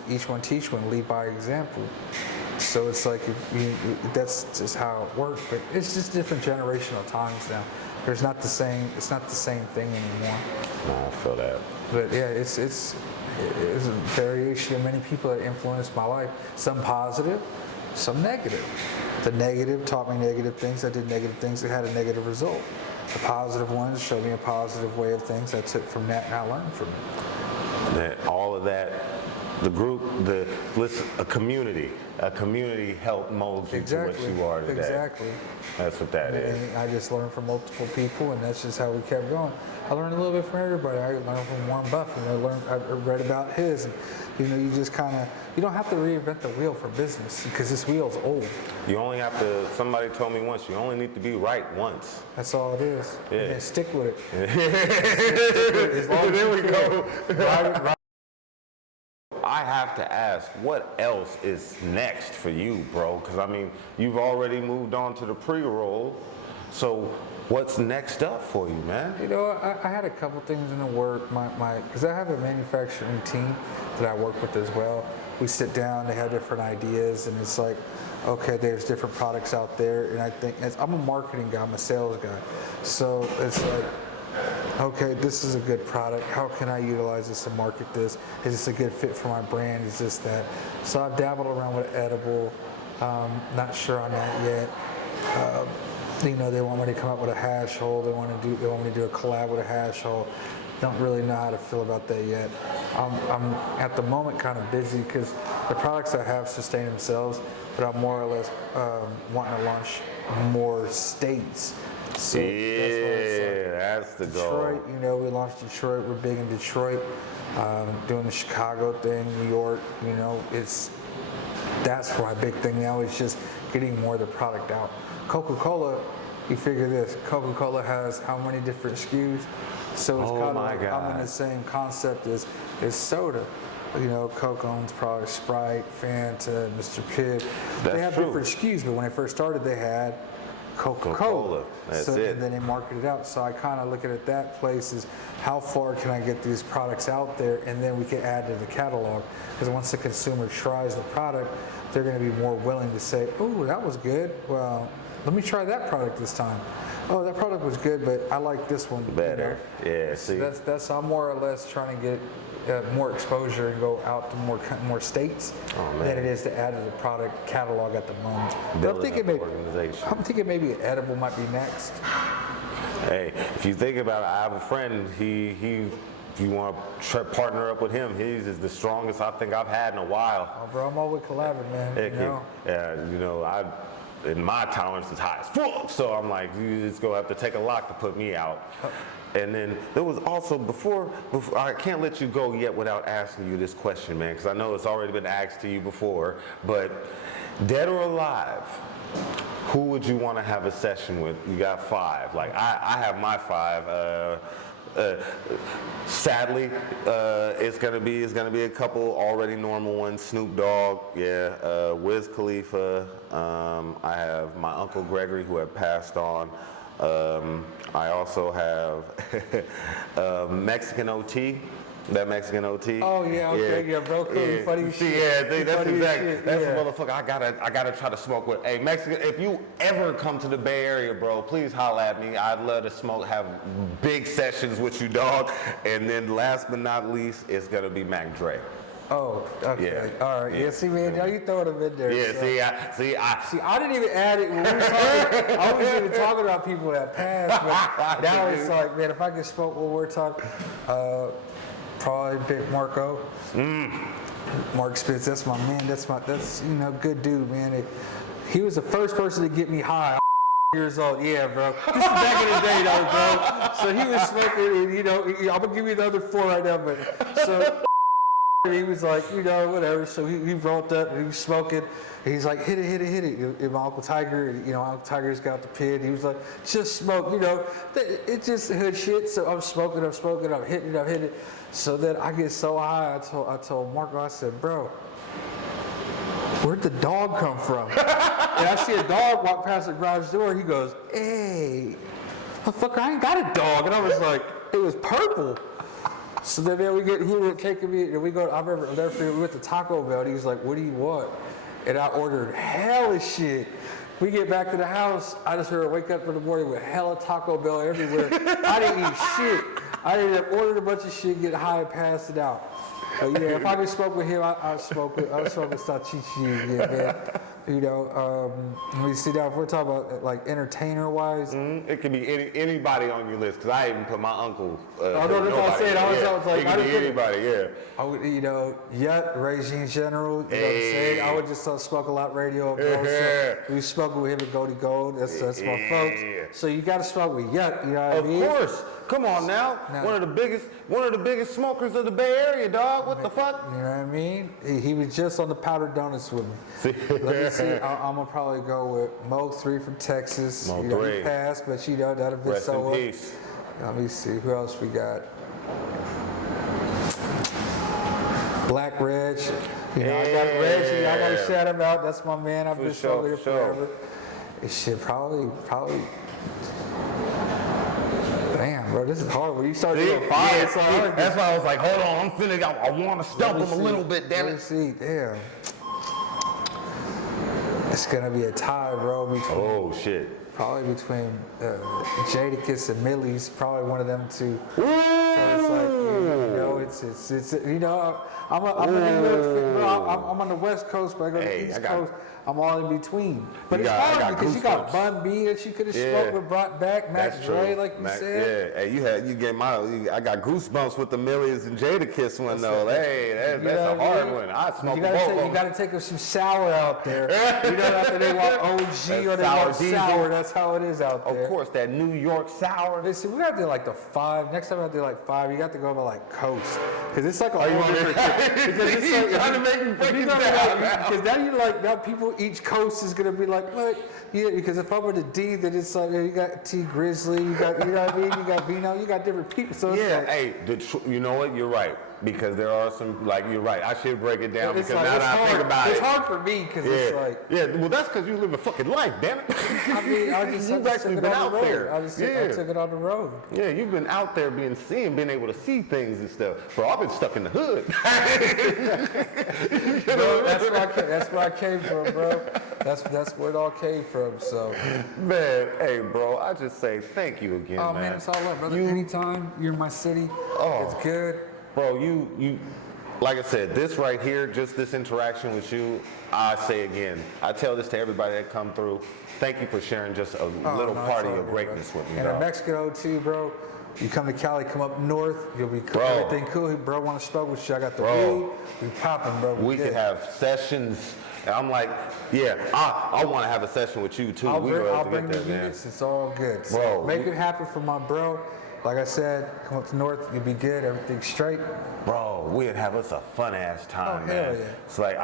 each one teach one, lead by example. So it's like that's just how it worked. But it's just different generational times now. It's not the same thing anymore. No, I feel that. But yeah, it's a variation of many people that influenced my life. Some positive, some negative. The negative taught me negative things. I did negative things that had a negative result. The positive ones showed me a positive way of things. I took from that and I learned from it. That all of that, the group, a community helped mold you to what you are today. Exactly. That's what that is. And I just learned from multiple people, and that's just how we kept going. I learned a little bit from everybody. I learned from Warren Buffett. I read about his. And, you know, you just you don't have to reinvent the wheel for business because this wheel's old. You only have to, somebody told me once, you only need to be right once. That's all it is. Yeah. And then stick with it. There we go. Right. I have to ask, what else is next for you, bro? Because, I mean, you've already moved on to the pre-roll. So what's next up for you, man? You know, I had a couple things in the work. Because I have a manufacturing team that I work with as well. We sit down, they have different ideas, and it's like, okay, there's different products out there. And I think, I'm a marketing guy, I'm a sales guy. So it's like, okay, this is a good product. How can I utilize this to market this? Is this a good fit for my brand? Is this that? So I've dabbled around with edible. Not sure on that yet. You know, they want me to come up with a hash hole. They want me to do a collab with a hash hole. Don't really know how to feel about that yet. I'm at the moment kind of busy because the products I have sustain themselves, but I'm more or less wanting to launch more states. So that's the goal. Detroit, you know, we launched Detroit. We're big in Detroit. Doing the Chicago thing, New York, you know, that's my big thing now is just getting more of the product out. Coca-Cola, you figure this, Coca-Cola has how many different SKUs? So it's kind of like I'm in the same concept as soda. You know, Coke owns products, Sprite, Fanta, Mr. Pibb. They have different SKUs, but when I first started, they had Coca-Cola. That's it. And then they market it out. So I kind of look at it that place is how far can I get these products out there, and then we can add to the catalog. Because once the consumer tries the product, they're going to be more willing to say, "Oh, that was good. Well, let me try that product this time. Oh, that product was good, but I like this one better." You know? Yeah. See, that's I'm more or less trying to get more exposure and go out to more states than it is to add to the product catalog at the moment. But I'm thinking maybe an edible might be next. Hey, if you think about it, I have a friend. If you want to partner up with him, he's is the strongest I think I've had in a while. Oh, bro, I'm always collabing, man. Yeah, you know, and my tolerance is high as fuck. So I'm like, you just gonna have to take a lock to put me out. And then there was also before I can't let you go yet without asking you this question, man, because I know it's already been asked to you before. But dead or alive, who would you want to have a session with? You got 5. Like I have my 5. Sadly, it's gonna be a couple already normal ones. Snoop Dogg, yeah. Wiz Khalifa. I have my Uncle Gregory, who had passed on. I also have Mexican OT. That Mexican OT. Oh yeah, okay, yeah, bro, cool, yeah. funny as See, shit. yeah, that's exactly. That's yeah. the motherfucker I gotta try to smoke with. Hey, Mexican, if you ever come to the Bay Area, bro, please holla at me. I'd love to smoke, have big sessions with you, dog. And then last but not least, it's gonna be Mac Dre. Oh, okay. Yeah. All right. Yeah. See, man, now you throwing them in there. Yeah. So. See, I didn't even add it when we were talking. I wasn't even talking about people that passed, but now it's like, man, if I could smoke one more time, probably pick Marco. Mark Spitz. That's my man. That's good dude, man. He was the first person to get me high. Years old, yeah, bro. This is back in the day, though, bro. So he was smoking, and I'm gonna give you the other 4 right now, but so. He was like, whatever. So he rolled up and he was smoking. And he's like, hit it. And my Uncle Tiger, Uncle Tiger's got the pin. He was like, just smoke, It's just hood shit. So I'm smoking, I'm hitting it. So then I get so high, I told Marco, I said, bro, where'd the dog come from? And I see a dog walk past the garage door. He goes, hey, motherfucker, I ain't got a dog. And I was like, it was purple. So then he were taking me, and we go, I remember, we went to Taco Bell, and he was like, what do you want? And I ordered hella shit. We get back to the house, I just remember wake up in the morning with hella Taco Bell everywhere. I didn't eat shit. I ended up ordering a bunch of shit, get high, and passed it out. But yeah, if I could smoke with him, I'd smoke with Sachichi, yeah, man. When you see that, if we're talking about like entertainer-wise. It could be anybody on your list, because I even put my uncle. Oh, no, that's what I said. I was like, it could be anybody, yeah. I would, Regine General, what I'm saying? I would just smoke a lot radio, bro. So we smoking with him at Goldie Gold. That's my folks. So you got to smoke with Yut, you know what I mean? Of course. Come on now. One of the biggest smokers of the Bay Area, dog. What the fuck? You know what I mean? He was just on the powdered donuts with me. Let me see. I'm gonna probably go with Mo 3 from Texas. Mo 3. He passed, but that'll be Rest so in peace. Let me see. Who else we got? Black Reg. I got Reg. I gotta shout him out. That's my man. I've been smoking here forever. It should probably. Damn, bro, this is hard. When you start doing 5, it's hard. That's why I was like, hold on, I'm finna. I want to stump him a little bit, damn it. Let me see, damn. It's gonna be a tie, bro. Probably between Jadakiss and Millie's. Probably one of them two. So it's like, I'm on the West Coast, but I go to the East Coast. I'm all in between. But it's hard because you got Bun B that you could have smoked with, brought back, Mac Dre, like you said. Yeah, hey, I got goosebumps with the Millies and Jadakiss one though. Hey, that's a hard one. I smoke both. You gotta take some sour out there. After they want OG or they want sour, that's how it is out there. Of course, that New York sour. Listen, we gotta do like the 5. Next time we have to do like 5, you got to go to like Coast. Because it's like a whole different thing. Because it's like, trying to make me break it down. Because now people, each coast is gonna be like, what? Yeah, because if I were to D, then it's like, you got T Grizzly, you got, you know what I mean? You got Vino, you got different people. So it's like, hey, you know what? You're right. Because there are some, like, you're right. I should break it down because like, now that I think about it's hard for me because it's like. Yeah, well, that's because you live a fucking life, damn it. I mean, you've actually been out there. I took it on the road. Yeah, you've been out there being able to see things and stuff. Bro, I've been stuck in the hood. Bro, that's where I came from, bro. That's where it all came from, so. Man, hey, bro, I just say thank you again, man. It's all up, brother. Anytime you're in my city, it's good. Bro, you like I said, this right here, just this interaction with you, I say again, I tell this to everybody that come through. Thank you for sharing just a little part of your greatness with me, And in dog. Mexico too, bro. You come to Cali, come up north, you'll be cool. Bro. Everything cool. Bro, want to smoke with you? I got the Bro. weed. We popping, bro. We could have sessions. And I'm like, yeah, I want to have a session with you too. I'll We bring, gonna I'll have to bring get the that, man. units. It's all good. So Bro, make it happen for my bro. Like I said, come up to north, you'll be good. Everything's straight. Bro, we'd have us a fun ass time, Oh, man. hell yeah. It's like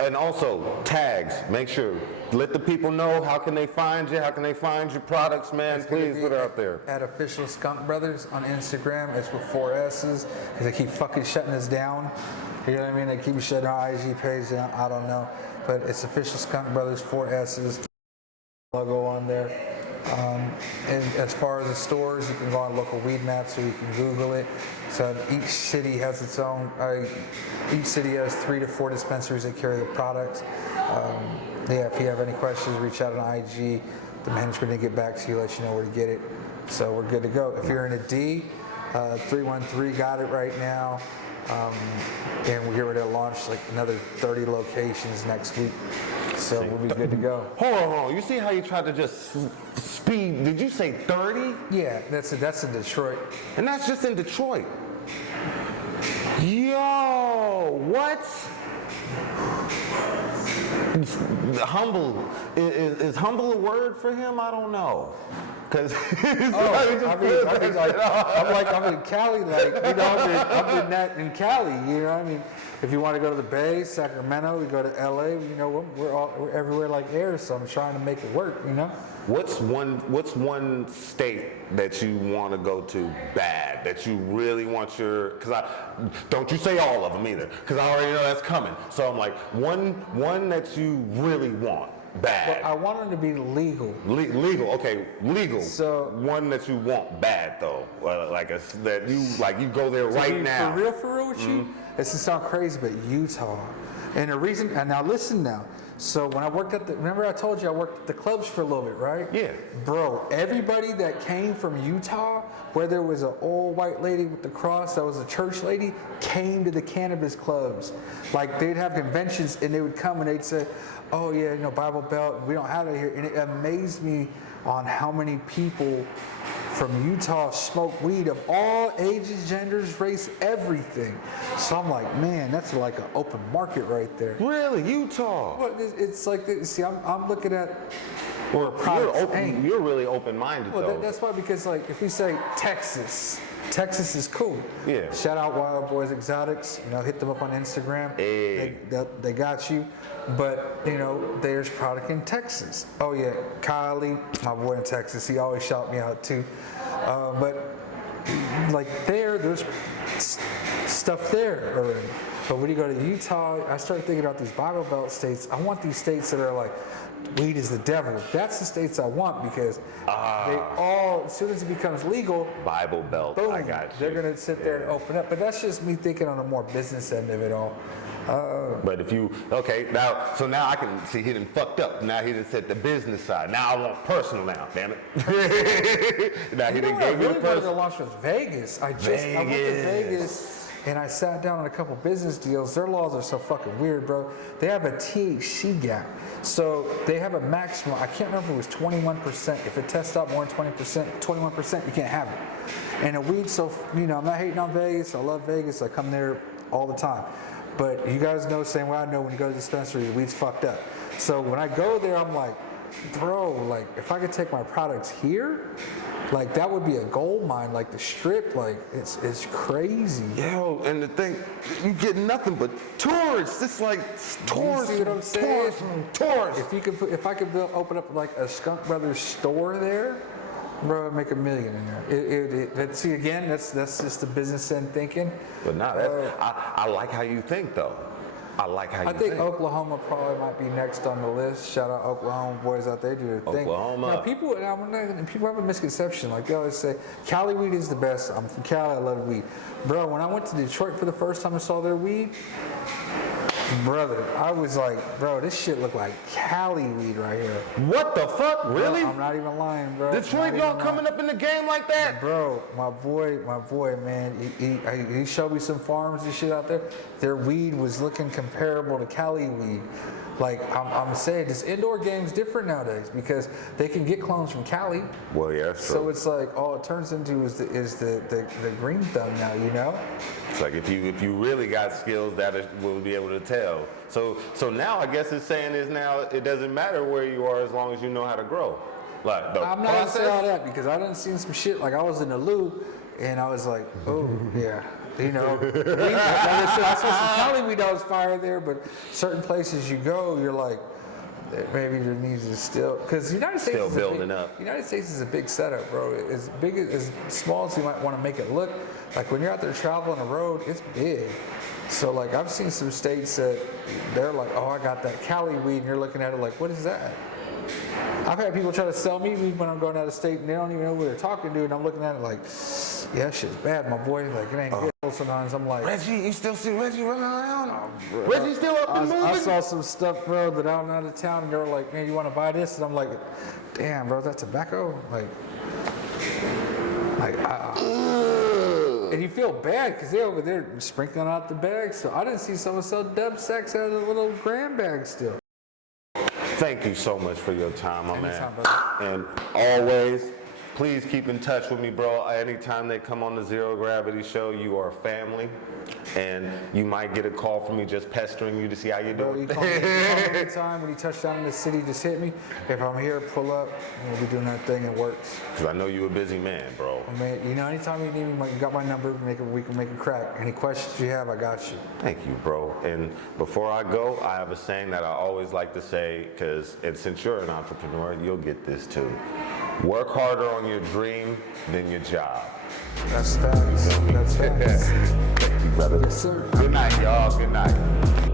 and also tags. Make sure let the people know how can they find you, how can they find your products, man. It's gonna Please be put it out there. At official Skunkbrothers on Instagram. It's with 4 S's because they keep fucking shutting us down. You know what I mean? They keep shutting our IG page down. I don't know, but it's official Skunkbrothers, 4 S's. Logo on there. And as far as the stores, you can go on local weed maps or you can Google it. So each city has its own, each city has 3 to 4 dispensaries that carry the products. Yeah, if you have any questions, reach out on IG. The management will get back to you, let you know where to get it. So we're good to go. If you're in a D, 313 got it right now. And we're getting ready to launch like another 30 locations next week. So we'll be good to go. Hold on. You see how you tried to just speed? Did you say 30? Yeah, that's in Detroit. And that's just in Detroit. Yo, what? Humble is humble a word for him? I don't know. Cause I'm in Cali, like, you know, I'm in Cali, you know what I mean? If you want to go to the Bay, Sacramento, we go to LA, you know, we're everywhere like air, so I'm trying to make it work, you know? What's one state that you want to go to bad, that you really want don't you say all of them either, because I already know that's coming. So I'm like, one that you really want bad. Well, I want them to be legal. Legal, okay, legal. So one that you want bad though, that you go there right now. For real with you, this will sound crazy, but Utah. And the reason, and now listen now. So when I worked remember I told you I worked at the clubs for a little bit, right? Yeah. Bro, everybody that came from Utah, whether it was an old white lady with the cross that was a church lady, came to the cannabis clubs. Like they'd have conventions and they would come and they'd say, oh yeah, you know, Bible Belt, we don't have it here. And it amazed me on how many people from Utah smoke weed of all ages, genders, race, everything. So I'm like, man, that's like an open market right there. Really, Utah? Well, it's like, see, I'm looking at Well, you're really open-minded though. Well, that's why, because like if we say Texas is cool. Yeah. Shout out Wild Boys Exotics. You know, hit them up on Instagram. Hey. They got you. But you know, there's product in Texas. Oh yeah, Kylie, my boy in Texas. He always shout me out too. But like there's stuff there already. But when you go to Utah, I started thinking about these Bible Belt states. I want these states that are like, weed is the devil. That's the states I want, because they all, as soon as it becomes legal, Bible Belt, boom, I got you. they're gonna sit there and open up. But that's just me thinking on a more business end of it all. But if you, now I can see he done fucked up. Now he done said the business side. Now I want personal now, damn it. Now he done gave me the Really wanted to personal. launch was Vegas. I went to Vegas. And I sat down on a couple business deals. Their laws are so fucking weird, bro. They have a THC gap. So they have a maximum, I can't remember if it was 21%. If it tests out more than 21%, you can't have it. And a weed, so, you know, I'm not hating on Vegas. I love Vegas. I come there all the time. But you guys know the same way I know when you go to the dispensary, the weed's fucked up. So when I go there, I'm like, bro, like if I could take my products here, like that would be a gold mine, like the Strip, like it's crazy. Yo, and the thing, you get nothing but tourists. It's like tourists. You see what I'm saying? Tourists. If I could open up like a Skunk Brothers store there, bro, I'd make $1 million in there. See again, that's just the business end thinking. But nah, I like how you think though. I like how you think. I think Oklahoma probably might be next on the list. Shout out Oklahoma boys out there, do their thing. Oklahoma. Now, people have a misconception. Like they always say, Cali weed is the best. I'm from Cali, I love weed. Bro, when I went to Detroit for the first time and saw their weed, Brother, I was like, bro, this shit look like Cali weed right here. What the fuck? Really? Bro, I'm not even lying, bro. Detroit, y'all coming up in the game like that? Bro, my boy, man, he showed me some farms and shit out there. Their weed was looking comparable to Cali weed. Like, I'm saying, this indoor game's different nowadays because they can get clones from Cali. Well, yeah, that's So true. it's like, all it turns into is the green thumb now, you know? It's like if you really got skills, will be able to tell. So now I guess it's saying is now it doesn't matter where you are as long as you know how to grow. Like the I'm not gonna say process. all that because I done seen some shit. Like I was in the loo and I was like, oh yeah, you know. Like I said, I saw some Cali weed that was fire there, but certain places you go, you're like, maybe there needs to still because United States Still is building up. United States is a big setup, bro. As big as small as you might want to make it look. Like when you're out there traveling the road, it's big. So like I've seen some states that they're like, oh, I got that Cali weed, and you're looking at it like, what is that? I've had people try to sell me weed when I'm going out of state, and they don't even know who they're talking to, and I'm looking at it like, yeah, shit's bad, my boy. Like it ain't good. Sometimes I'm like, Reggie, you still see Reggie running around? Reggie still up and moving? I saw some stuff, bro, that I'm out of town, and they were like, man, you want to buy this? And I'm like, damn, bro, is that tobacco? And you feel bad because they're over there sprinkling out the bags. So I didn't see someone sell dub sacks out of the little gram bags still. Thank you so much for your time, my Anytime, man. brother. And always, please keep in touch with me, bro. Anytime they come on the Zero Gravity show, you are family. And you might get a call from me just pestering you to see how you're Bro, doing. you call me anytime when you touch down in the city, just hit me. If I'm here, pull up, and we'll be doing that thing. It works. Because I know you're a busy man, bro. I mean, you know, anytime you need me, you got my number, we can make it crack. Any questions you have, I got you. Thank you, bro. And before I go, I have a saying that I always like to say, and since you're an entrepreneur, you'll get this too. Work harder on your dream than your job. That's facts. That's facts. Thank you, brother. Yes, sir. Good night, y'all. Good night.